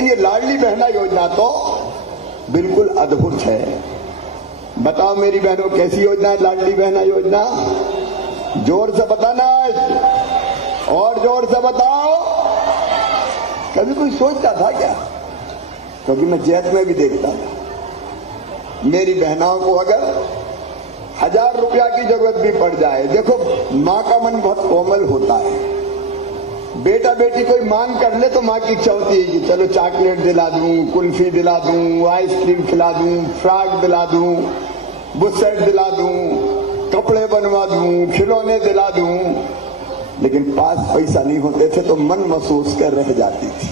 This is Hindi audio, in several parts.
लेकिन ये लाडली बहना योजना तो बिल्कुल अद्भुत है। बताओ मेरी बहनों, कैसी योजना है लाडली बहना योजना? जोर से बताना, और जोर से बताओ। कभी कोई सोचता था क्या? क्योंकि मैं जैत में भी देखता था, मेरी बहनों को अगर 1000 रुपया की जरूरत भी पड़ जाए, देखो माँ का मन बहुत कोमल होता है। बेटा बेटी कोई मांग कर ले तो माँ की इच्छा होती है कि चलो चॉकलेट दिला दूं, कुल्फी दिला दूं, आइसक्रीम खिला दूं, फ्रॉक दिला दूं, बुसेट दिला दूं, कपड़े बनवा दूं, खिलौने दिला दूं। लेकिन पास पैसा नहीं होते थे तो मन महसूस कर रह जाती थी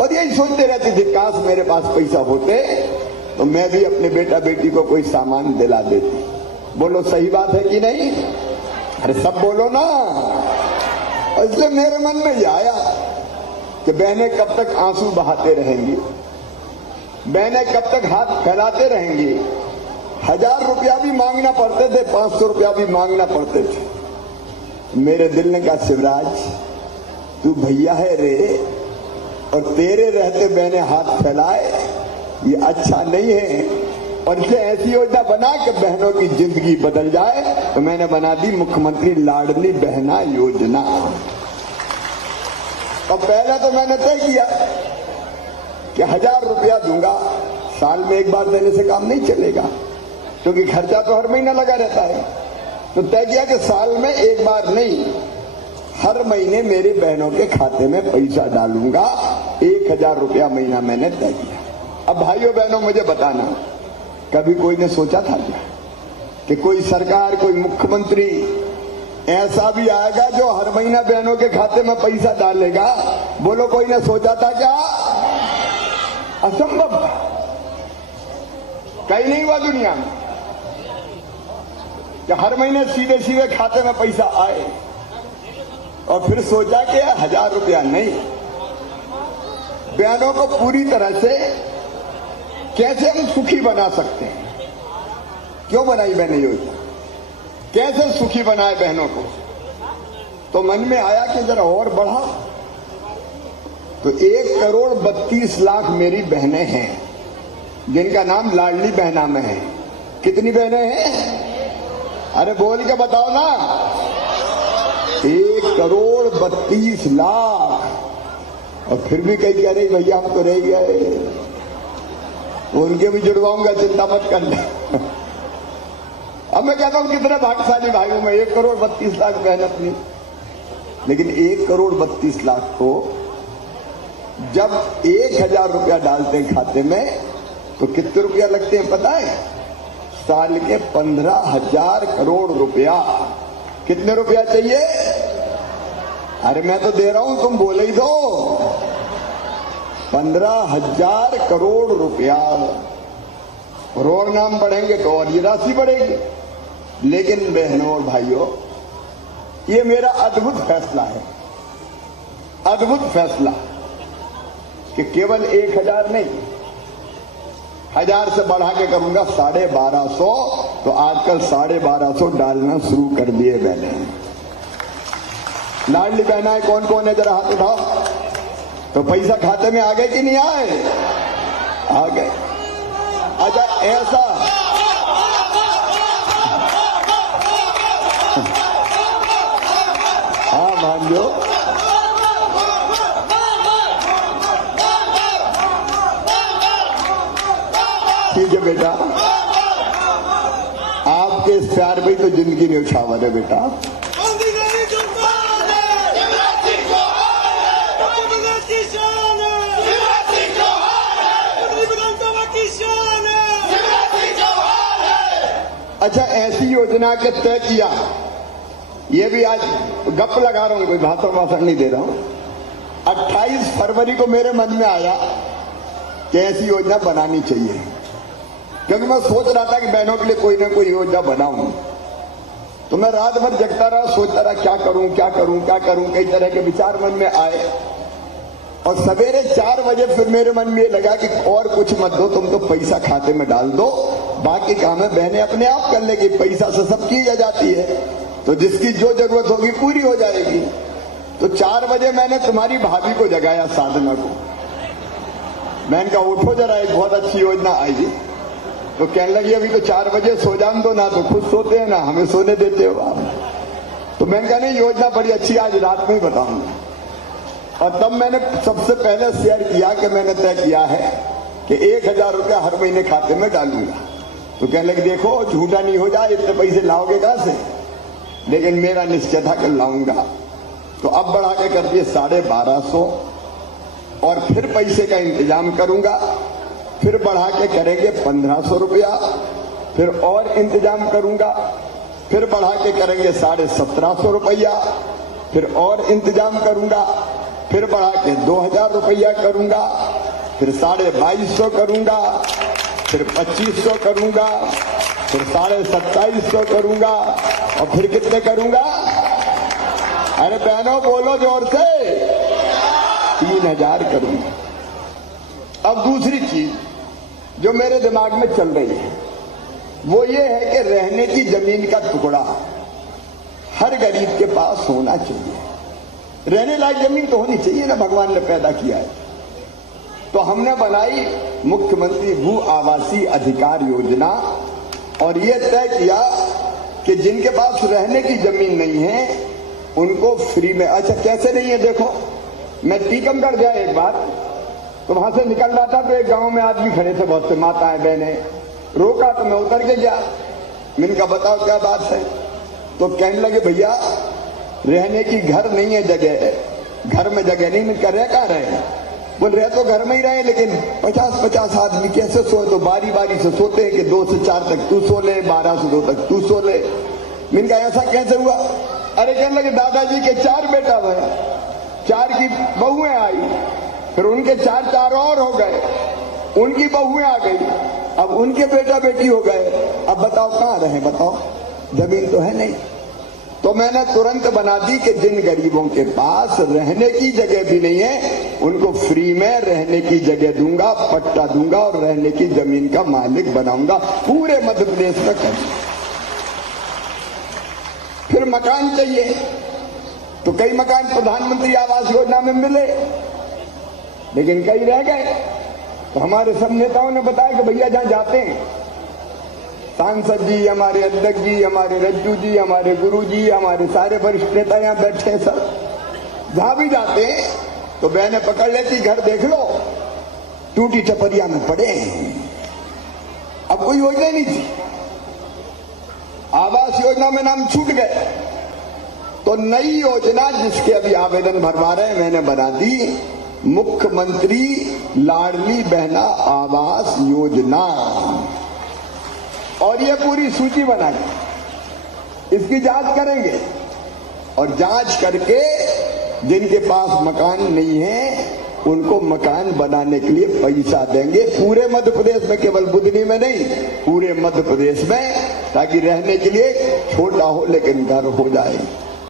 और यही सोचते रहती थी, काश मेरे पास पैसा होते तो मैं भी अपने बेटा बेटी को कोई सामान दिला देती। बोलो सही बात है कि नहीं? अरे सब बोलो ना। इसलिए मेरे मन में यह आया कि बहनें कब तक आंसू बहाते रहेंगी, बहनें कब तक हाथ फैलाते रहेंगी। 1000 रुपया भी मांगना पड़ते थे, 500 रुपया भी मांगना पड़ते थे। मेरे दिल ने कहा, शिवराज तू भैया है रे, और तेरे रहते बहनें हाथ फैलाए, ये अच्छा नहीं है। और इसे ऐसी योजना बना कि बहनों की जिंदगी बदल जाए, तो मैंने बना दी मुख्यमंत्री लाडली बहना योजना। और पहले तो मैंने तय किया कि 1000 रुपया दूंगा, साल में एक बार देने से काम नहीं चलेगा, क्योंकि खर्चा तो हर महीना लगा रहता है। तो तय किया कि साल में एक बार नहीं, हर महीने मेरी बहनों के खाते में पैसा डालूंगा। 1000 रुपया महीना मैंने तय किया। अब भाइयों बहनों मुझे बताना, कभी कोई ने सोचा था क्या कि कोई सरकार, कोई मुख्यमंत्री ऐसा भी आएगा जो हर महीना बहनों के खाते में पैसा डालेगा? बोलो, कोई ने सोचा था क्या? असंभव, कहीं नहीं हुआ दुनिया में कि हर महीने सीधे सीधे खाते में पैसा आए। और फिर सोचा कि 1000 रुपया नहीं, बहनों को पूरी तरह से कैसे हम सुखी बना सकते हैं। क्यों बनाई मैंने योजना? कैसे सुखी बनाए बहनों को? तो मन में आया कि जरा और बढ़ा। तो 1,32,00,000 मेरी बहनें हैं जिनका नाम लाडली बहना में है। कितनी बहनें हैं? अरे बोल के बताओ ना। 1,32,00,000। और फिर भी कहीं कह रही भैया हम तो रह गए, उनके भी जुड़वाऊंगा, चिंता मत करना। अब मैं कहता हूं कितने भाग्यशाली भाइयों में 1,32,00,000 बहन अपनी। लेकिन 1,32,00,000 को जब 1000 रुपया डालते हैं खाते में तो कितने रुपया लगते हैं पता है? साल के 15,000 करोड़ रुपया। कितने रुपया चाहिए? अरे मैं तो दे रहा हूं, तुम बोले ही दो। 15,000 करोड़ रुपया। करोड़ नाम बढ़ेंगे तो और ये राशि बढ़ेगी। लेकिन बहनों और भाइयों, ये मेरा अद्भुत फैसला है, अद्भुत फैसला कि केवल 1000 नहीं, 1000 से बढ़ा के करूंगा 1250। तो आजकल 1250 डालना शुरू कर दिए मैंने। लाडली बहनाएं कौन कौन है? जरा हाथ उठाओ। तो पैसा खाते में आ गए कि नहीं आए? आ गए। अच्छा ऐसा हाँ मान लो। ठीक है बेटा, आपके इस प्यार में तो जिंदगी न्यौछावर है बेटा। अच्छा ऐसी योजना के तय किया, ये भी आज गप लगा रहा हूं, कोई भाषण नहीं दे रहा हूं। 28 फरवरी को मेरे मन में आया कि ऐसी योजना बनानी चाहिए, क्योंकि मैं सोच रहा था कि बहनों के लिए कोई ना कोई योजना बनाऊं। तो मैं रात भर जगता रहा, सोचता रहा क्या करूं क्या करूं क्या करूं, कई तरह के विचार मन में आए। और सवेरे 4 बजे फिर मेरे मन में ये लगा कि और कुछ मत दो, तुम तो पैसा खाते में डाल दो, बाकी काम है बहनें अपने आप कर लेगी। पैसा से सब की जाती है, तो जिसकी जो जरूरत होगी पूरी हो जाएगी। तो 4 बजे मैंने तुम्हारी भाभी को जगाया, साधना को। मैंने कहा उठो जरा, एक बहुत अच्छी योजना आई थी। तो कहने लगी अभी तो 4 बजे सो जान दो ना, तो खुद सोते हैं ना हमें सोने देते हो आप। तो मैंने कहा नहीं, योजना बड़ी अच्छी, आज रात में ही बताऊंगा। और तब मैंने सबसे पहले शेयर किया कि मैंने तय किया है कि 1000 रुपया हर महीने खाते में डालूंगा। तो कहने लगे देखो झूठा नहीं हो जाए, इतने पैसे लाओगे कहां से? लेकिन मेरा निश्चय था कि लाऊंगा। तो अब बढ़ा के कर दिए 1250, और फिर पैसे का इंतजाम करूंगा, फिर बढ़ा के करेंगे 1500 रुपया, फिर और इंतजाम करूंगा, फिर बढ़ा के करेंगे 1750 रुपया, फिर और इंतजाम करूंगा, फिर बढ़ा के 2000 रुपया करूंगा, फिर 2250 करूंगा, फिर 2500 करूंगा, फिर 2750 करूंगा, और फिर कितने करूंगा? अरे बहनों बोलो जोर से, 3000 करूंगा। अब दूसरी चीज जो मेरे दिमाग में चल रही है वो ये है कि रहने की जमीन का टुकड़ा हर गरीब के पास होना चाहिए। रहने लायक जमीन तो होनी चाहिए ना, भगवान ने पैदा किया है। तो हमने बनाई मुख्यमंत्री भू आवासीय अधिकार योजना, और ये तय किया कि जिनके पास रहने की जमीन नहीं है उनको फ्री में। अच्छा कैसे नहीं है? देखो मैं टीकमगढ़ गया एक बार, तो वहां से निकल रहा था तो एक गांव में आदमी खड़े थे, बहुत से माताएं बहनें, रोका तो मैं उतर के गया। मैंने कहा बताओ क्या बात है? तो कहने लगे भैया रहने की घर नहीं है, जगह है, घर में जगह नहीं। मैं रह कहाँ रहे? बोल रहे तो घर में ही रहे, लेकिन 50-50 आदमी कैसे सोए? तो बारी बारी से सोते हैं कि 2 से 4 तक तू सो ले, 12 से 2 तक तू सो ले। मैंने कहा ऐसा कैसे हुआ? अरे कहने लगे दादाजी के 4 बेटा भैया, 4 की बहुएं आई, फिर उनके 4 और हो गए, उनकी बहुएं आ गई, अब उनके बेटा बेटी हो गए। अब बताओ कहां रहे? बताओ, जमीन तो है नहीं। तो मैंने तुरंत बना दी कि जिन गरीबों के पास रहने की जगह भी नहीं है उनको फ्री में रहने की जगह दूंगा, पट्टा दूंगा और रहने की जमीन का मालिक बनाऊंगा पूरे मध्य प्रदेश में कर। फिर मकान चाहिए तो कई मकान प्रधानमंत्री आवास योजना में मिले, लेकिन कई रह गए। तो हमारे सब नेताओं ने बताया कि भैया जहां जाते हैं, सांसद जी, हमारे अध्यक्ष जी, हमारे रज्जू जी, हमारे गुरु जी, हमारे सारे वरिष्ठ नेता यहां बैठे हैं, सब जहां भी जाते हैं तो बहनें पकड़ लेती, घर देख लो टूटी टपरिया में पड़े हैं। अब कोई योजना नहीं थी, आवास योजना में नाम छूट गए। तो नई योजना जिसके अभी आवेदन भरवा रहे हैं मैंने बना दी, मुख्यमंत्री लाडली बहना आवास योजना। और ये पूरी सूची बनाई, इसकी जांच करेंगे, और जांच करके जिनके पास मकान नहीं है उनको मकान बनाने के लिए पैसा देंगे पूरे मध्य प्रदेश में, केवल बुधनी में नहीं, पूरे मध्य प्रदेश में, ताकि रहने के लिए छोटा हो लेकिन घर हो जाए।